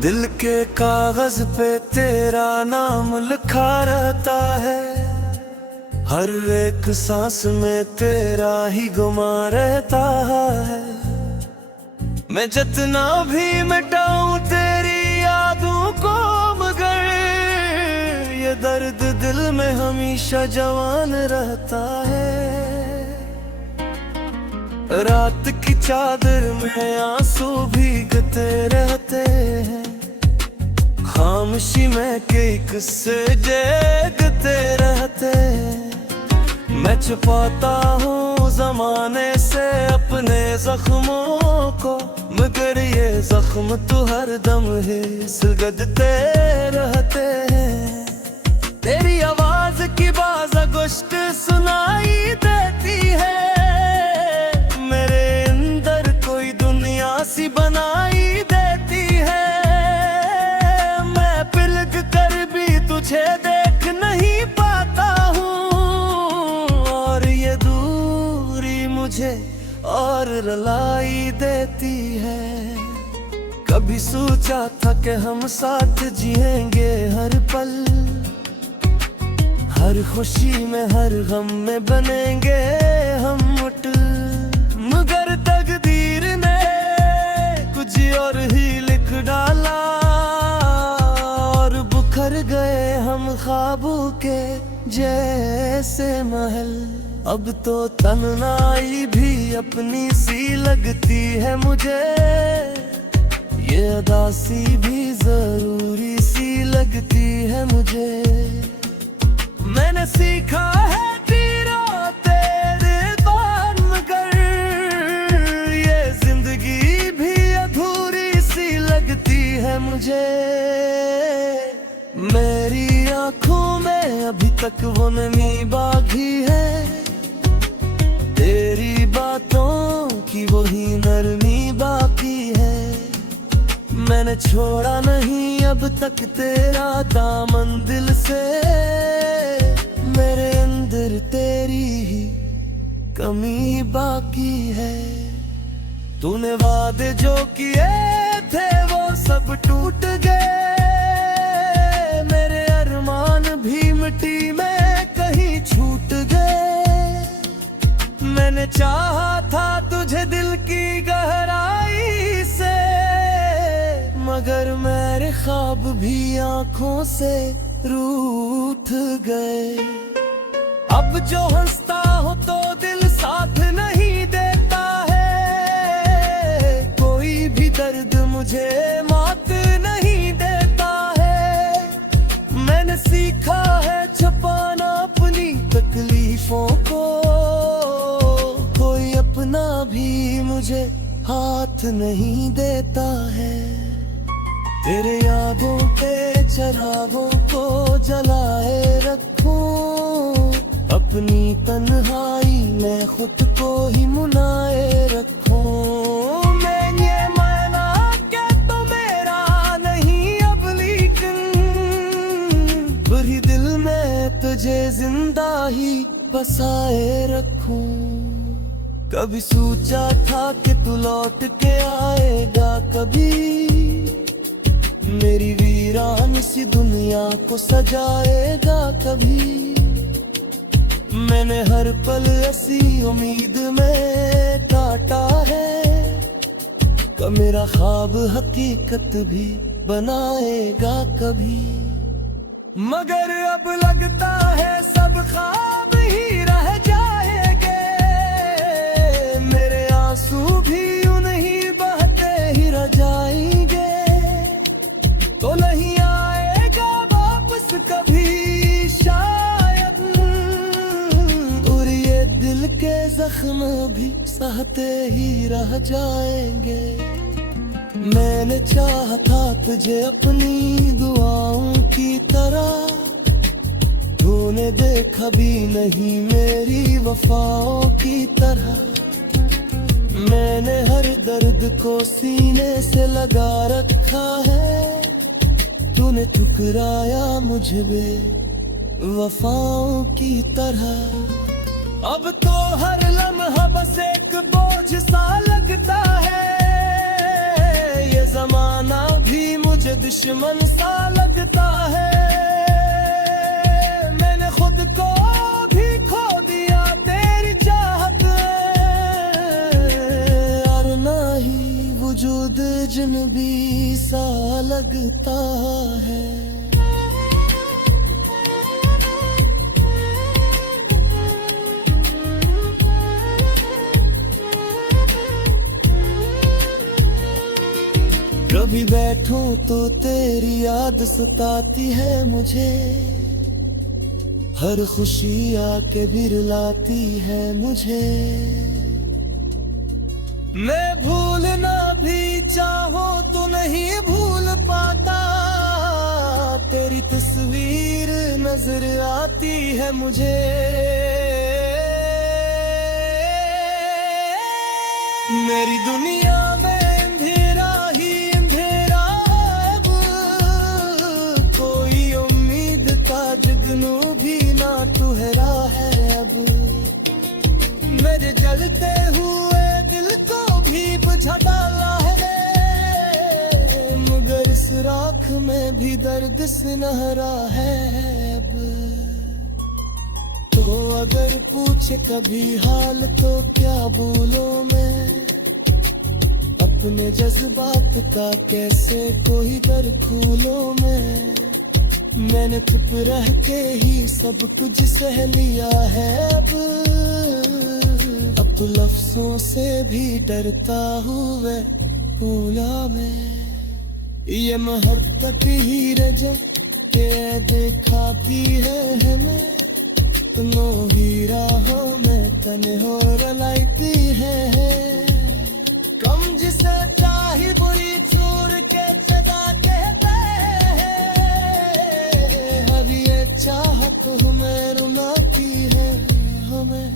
दिल के कागज पे तेरा नाम लिखा रहता है, हर एक सांस में तेरा ही गुमा रहता है। मैं जितना भी मिटाऊं तेरी यादों को, मगर ये दर्द दिल में हमेशा जवान रहता है। रात की चादर में आंसू भीगते रहते हैं, खामोशी में कई किस्से जगते रहते हैं। मैं छुपाता हूँ जमाने से अपने जख्मों को, मगर ये जख्म तो हर दम ही सुलगते रहते हैं। तेरी आवाज की बाज़गुश्त सुनाई देती है, मेरे अंदर कोई दुनिया सी बनाई देती है। मैं पिलक कर भी तुझे देख नहीं पाता हूँ, और ये दूरी मुझे और रुलाई देती है। कभी सोचा था कि हम साथ जिएंगे हर पल, हर खुशी में हर गम में बनेंगे हम मुठल, मगर तकदीर ने कुछ और ही लिख डाला, और बुखर गए हम ख्वाबों के जैसे महल। अब तो तन्हाई भी अपनी सी लगती है मुझे, ये अदासी भी जरूरी सी लगती है मुझे। मैंने सीखा है तीरों तेरे बार, मगर ये जिंदगी भी अधूरी सी लगती है मुझे। मेरी आंखों में अभी तक वो नमी बाकी है, तेरी बातों की वही नरमी बाकी है। मैंने छोड़ा नहीं अब तक तेरा दामन दिल से, मेरे अंदर तेरी ही कमी बाकी है। तूने वादे जो किए थे वो सब टूट गए, मेरे अरमान भी मिट्टी में कहीं छूट गए। मैंने चाहा था तुझे दिल की गहराई से, मगर मेरे ख्वाब भी आंखों से रूठ गए। अब जो हंसता हो तो दिल साथ नहीं देता है, कोई भी दर्द मुझे मात नहीं देता है। मैंने सीखा है छुपाना अपनी तकलीफों को, कोई अपना भी मुझे हाथ नहीं देता है। तेरे यादों के चिरागों को जलाए रखूं, अपनी तन्हाई में खुद को ही मुनाए रखूं। मैं ये माना कि तो मेरा नहीं अब, लेकिन बुरी दिल में तुझे जिंदा ही बसाए रखूं। कभी सोचा था कि तू लौट के आएगा कभी, मेरी वीरान सी दुनिया को सजाएगा कभी। मैंने हर पल ऐसी उम्मीद में काटा है कि मेरा ख्वाब हकीकत भी बनाएगा कभी। मगर अब लगता है सब ख्वाब ही रह जाएंगे, मेरे आंसू भी यूं नहीं बहते ही रह जाएंगे। तो नहीं आएगा वापस कभी शायद, और ये दिल के जख्म भी सहते ही रह जाएंगे। मैंने चाहा था तुझे अपनी दुआओं की तरह, तूने देखा भी नहीं मेरी वफाओं की तरह। मैंने हर दर्द को सीने से लगा रखा है, तूने ठुकराया मुझे वफाओं की तरह। अब तो हर लम्हा बस एक बोझ सा लगता है, ये जमाना भी मुझे दुश्मन सा लगता है। मैंने खुद को भी खो दिया तेरी चाहत, और ना ही वजूद अजनबी सा लगता है। कभी बैठूं तो तेरी याद सताती है मुझे, हर खुशी आके भी रुलाती है मुझे। मैं भूलना भी चाहूं तो नहीं भूल पाता, तेरी तस्वीर नजर आती है मुझे। मेरी दुनिया में अंधेरा ही अंधेरा है अब, कोई उम्मीद का जुगनू भी ना तुहरा है अब। मेरे जलते हुए दिल को भी बुझा डाला है, मगर इस राख में भी दर्द सुनहरा है अब। तो अगर पूछे कभी हाल तो क्या बोलूं मैं, अपने जज्बात का कैसे कोई दर खोलूं मैं। मैंने चुप रह के ही सब कुछ सह लिया है अब लफ्जों से भी डरता हुआ भूला मैं। ये मोहब्बत ही रजब के दिखाती है हमें, तुमो ही राहों में तने हो रलाती है। कम जिसे चाही बुरी चूर के चला कहते हैं, हर ये चाहत हमें रुलाती है हमें।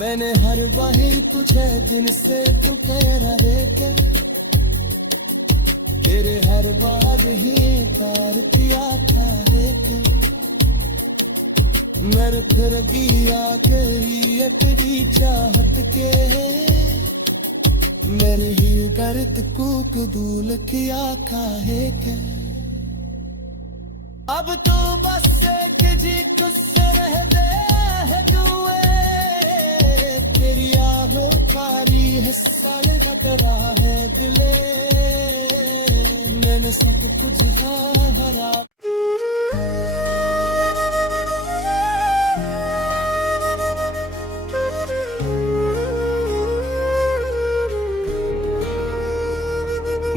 मैंने हर वही तुझे दिन से तू कह रहे के, तेरे हर बात ही तार दिया था क्या। मेरे फिर दिया के लिए तेरी चाहत के, मेरे ही दर्द को कबूल किया काहे के। अब तो बस एक जी तुझसे रह दे है दुए, तेरी आहों कारी हिस्सा लग रहा है दिले। मैंने सब कुछ हरा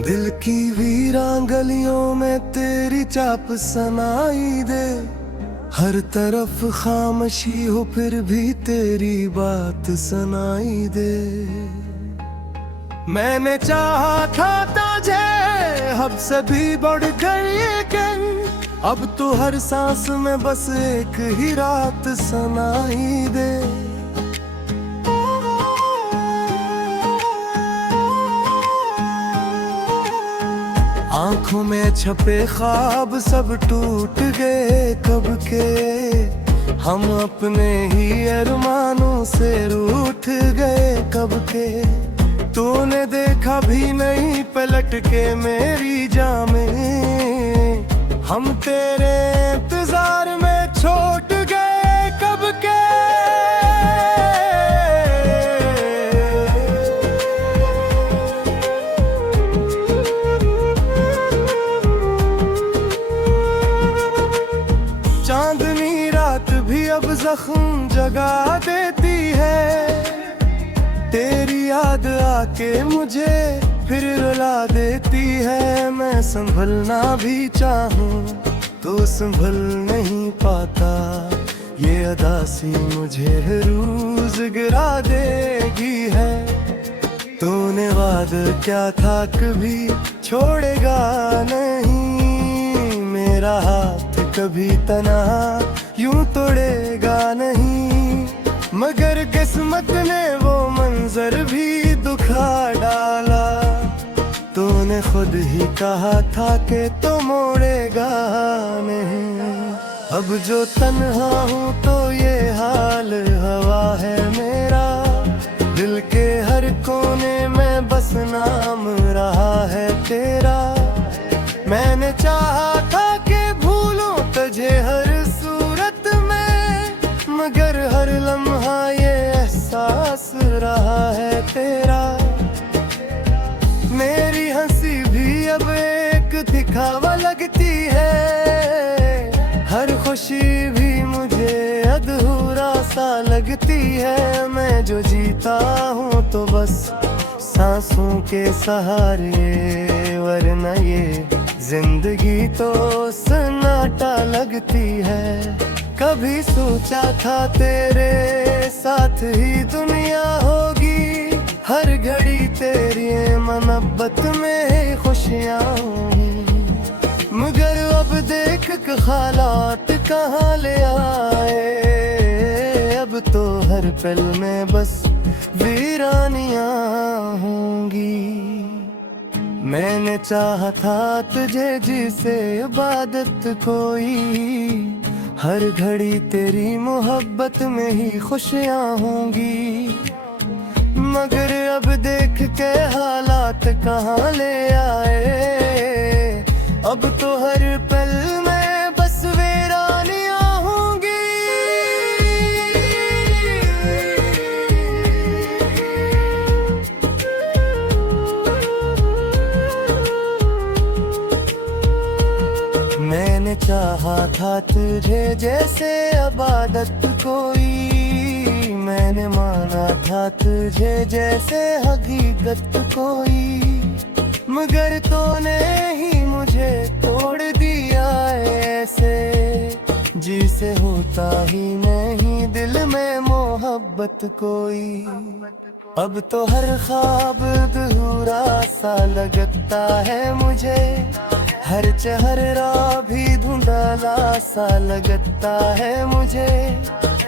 दिल की वीरान गलियों में तेरी चाप सुनाई दे, हर तरफ खामोशी हो फिर भी तेरी बात सुनाई दे। मैंने चाहा था तुझे हद से भी बढ़ गई, अब तो हर सांस में बस एक ही रात सुनाई दे। आंखों में छपे ख्वाब सब टूट गए कब के, हम अपने ही अरमानों से रूठ गए कब के। तूने देखा भी नहीं पलट के मेरी जामें, हम तेरे इंतजार में छोड़ गए कब के। चांदनी रात भी अब जख्म जगा देती है, तेरी याद आके मुझे फिर रुला देती है। मैं संभलना भी चाहूं तो संभल नहीं पाता, ये अदासी मुझे रोज गिरा देगी है। तूने वादा क्या था कभी छोड़ेगा नहीं, मेरा हाथ कभी तना यूं तोड़ेगा नहीं। मगर किस्मत ने वो मंजर भी दुखा डाला, तूने खुद ही कहा था कि तो मोड़ेगा नहीं। अब जो तन्हा हूँ तो ये हाल हवा है मेरा, दिल के हर कोने में बस नाम रहा है तेरा। लगती है। मैं जो जीता हूँ तो बस सांसों के सहारे, वरना ये जिंदगी तो सन्नाटा लगती है। कभी सोचा था तेरे साथ ही दुनिया होगी, हर घड़ी तेरी मोहब्बत में खुशियाँ होंगी। मगर अब देख के हालात कहाँ ले आए, अब तो हर पल में बस वीरानियाँ होंगी। मैंने चाहा था तुझे जिसे इबादत कोई, हर घड़ी तेरी मोहब्बत में ही खुशियाँ होंगी। मगर अब देख के हालात कहाँ ले आए, अब तो हर पल में बस वीरानियाँ होंगी। मैंने चाहा था तुझे जैसे इबादत कोई, मैंने माना था तुझे जैसे हकीकत कोई। मगर तूने ही मुझे तोड़ दिया ऐसे, जिसे होता ही नहीं दिल में मोहब्बत कोई। अब तो हर ख्वाब अधूरा सा लगता है मुझे, हर चेहरा भी धुंधला सा लगता है मुझे।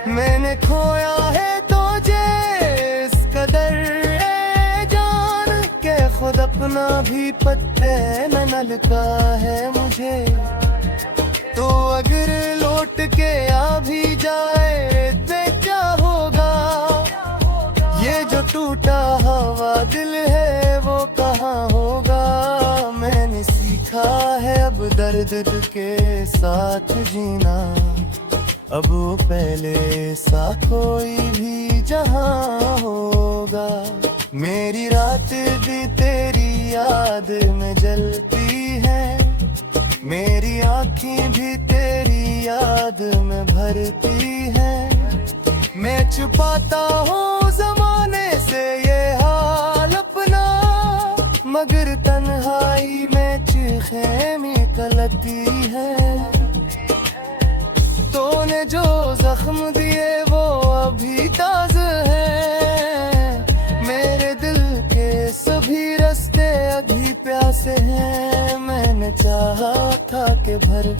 मैंने खोया है तुझे इस कदर ए जान के खुद अपना भी पत्ते न लगता है मुझे। तो अगर लौट के आ भी जाए तो क्या होगा, ये जो टूटा हुआ दिल है वो कहाँ होगा। मैंने सीखा है अब दर्द के साथ जीना, अब वो पहले सा कोई भी जहां होगा। मेरी रात भी तेरी याद में जलती है, मेरी आँखें भी तेरी याद में भरती हैं। मैं छुपाता हूँ ज़माने से ये हाल अपना, मगर तन्हाई में चीखें निकलती हैं। तूने जो जख्म दिए वो अभी ताज़ा हैं, मेरे दिल के सभी रास्ते अभी प्यासे हैं। मैंने चाहा था कि भर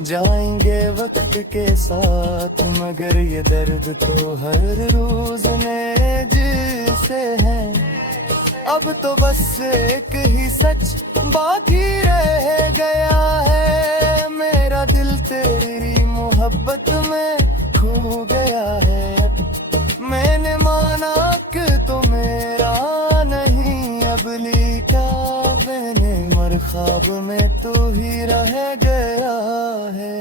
जाएंगे वक्त के साथ, मगर ये दर्द तो हर रोज नए जिसे है। अब तो बस एक ही सच बाकी रह गया है, मेरा दिल तेरी मोहब्बत में खो गया है। मैंने माना कि तो मेरा नहीं, अब लिखा मैंने मर ख्वाब में तू ही रह गया है।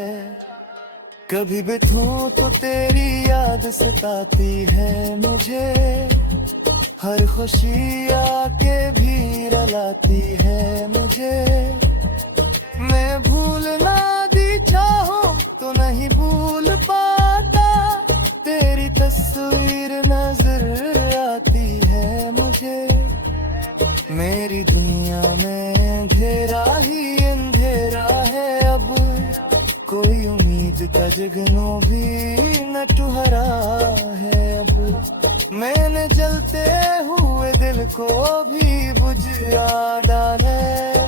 कभी बिठूं तो तेरी याद सताती है मुझे, हर खुशी आके भी रुलाती है मुझे। मैं भूलना दी चाहूं तो नहीं भूल पाता, तेरी तस्वीर नजर आती है मुझे। मेरी दुनिया में अंधेरा ही अंधेरा है, अब कोई उम्मीद का जगनों भी न टुहरा है। अब मैंने जलते हुए दिल को भी बुझा डाला,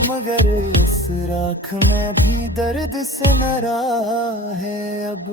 मगर इस राख में भी दर्द से न रहा है अब।